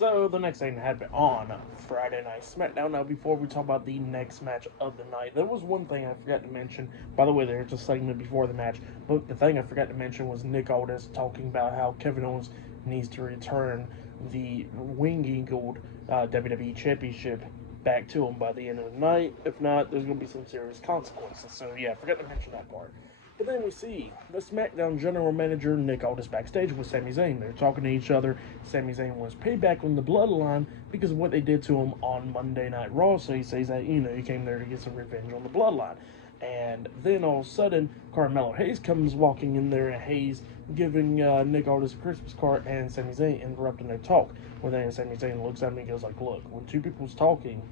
So the next thing that happened on Friday Night SmackDown. Now, before we talk about the next match of the night, there was one thing I forgot to mention. By the way, there's a segment before the match, but the thing I forgot to mention was Nick Aldis talking about how Kevin Owens needs to return the Wing Eagle WWE Championship back to him by the end of the night. If not, there's going to be some serious consequences. So yeah, I forgot to mention that part. But then we see the SmackDown General Manager Nick Aldis backstage with Sami Zayn. They're talking to each other. Sami Zayn wants payback on the Bloodline because of what they did to him on Monday Night Raw. So he says that, he came there to get some revenge on the Bloodline. And then all of a sudden, Carmelo Hayes comes walking in there, and Hayes giving Nick Aldis a Christmas card, and Sami Zayn interrupting their talk. Well, then Sami Zayn looks at me and goes like, "Look, when two people's talking,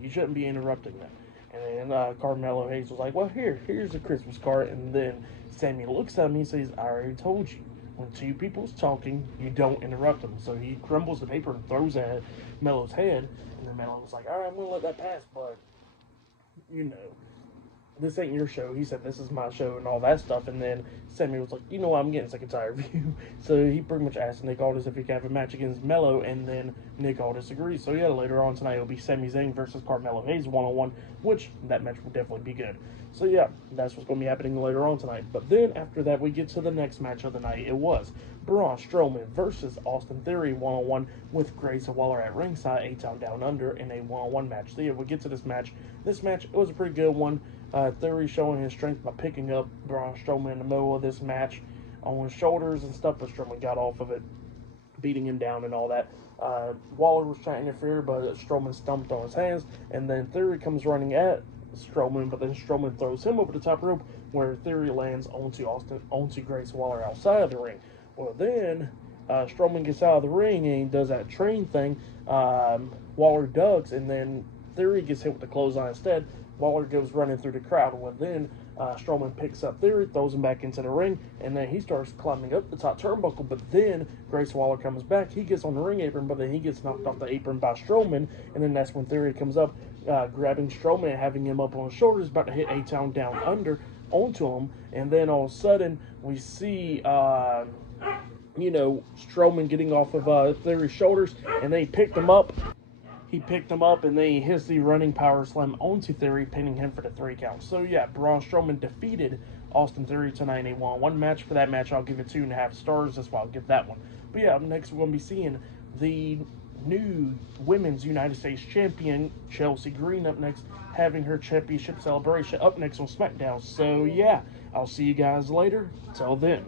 you shouldn't be interrupting them." And then Carmelo Hayes was like, "Well, here's a Christmas card." And then Sammy looks at me and says, "I already told you. When two people's talking, you don't interrupt them." So he crumbles the paper and throws it at Melo's head. And then Melo was like, "All right, I'm going to let that pass, but, this ain't your show." He said, "This is my show," and all that stuff. And then Sammy was like, "You know what, I'm getting sick and tired of you." So he pretty much asked Nick Aldis if he could have a match against Melo, and then Nick Aldis agrees. So yeah, later on tonight it'll be Sami Zayn versus Carmelo Hayes one-on-one, which that match will definitely be good. So yeah, that's what's going to be happening later on tonight. But then after that, we get to the next match of the night. It was Braun Strowman versus Austin Theory one-on-one with Grayson Waller at ringside, A-Town Down Under, in a one-on-one match. So yeah, we get to this match. This match, it was a pretty good one. Theory showing his strength by picking up Braun Strowman in the middle of this match on his shoulders and stuff, but Strowman got off of it, beating him down and all that. Waller was trying to interfere, but Strowman stumped on his hands, and then Theory comes running at Strowman, but then Strowman throws him over the top rope, where Theory lands onto Grayson Waller outside of the ring. Well, then Strowman gets out of the ring and he does that train thing. Waller ducks, and then Theory gets hit with the clothesline instead. Waller goes running through the crowd. Well, then Strowman picks up Theory, throws him back into the ring, and then he starts climbing up the top turnbuckle. But then Grayson Waller comes back. He gets on the ring apron, but then he gets knocked off the apron by Strowman. And then that's when Theory comes up, grabbing Strowman and having him up on his shoulders, about to hit A-Town Down Under onto him. And then all of a sudden, we see Strowman getting off of Theory's shoulders, and they picked him up. He picked him up, and then he hits the running power slam onto Theory, pinning him for the 3 count. So yeah, Braun Strowman defeated Austin Theory tonight in a one-on-one match. For that match, I'll give it 2.5 stars. That's why I'll give that one. But yeah, up next we're going to be seeing the new Women's United States Champion, Chelsea Green, up next, having her championship celebration up next on SmackDown. So yeah, I'll see you guys later. Till then.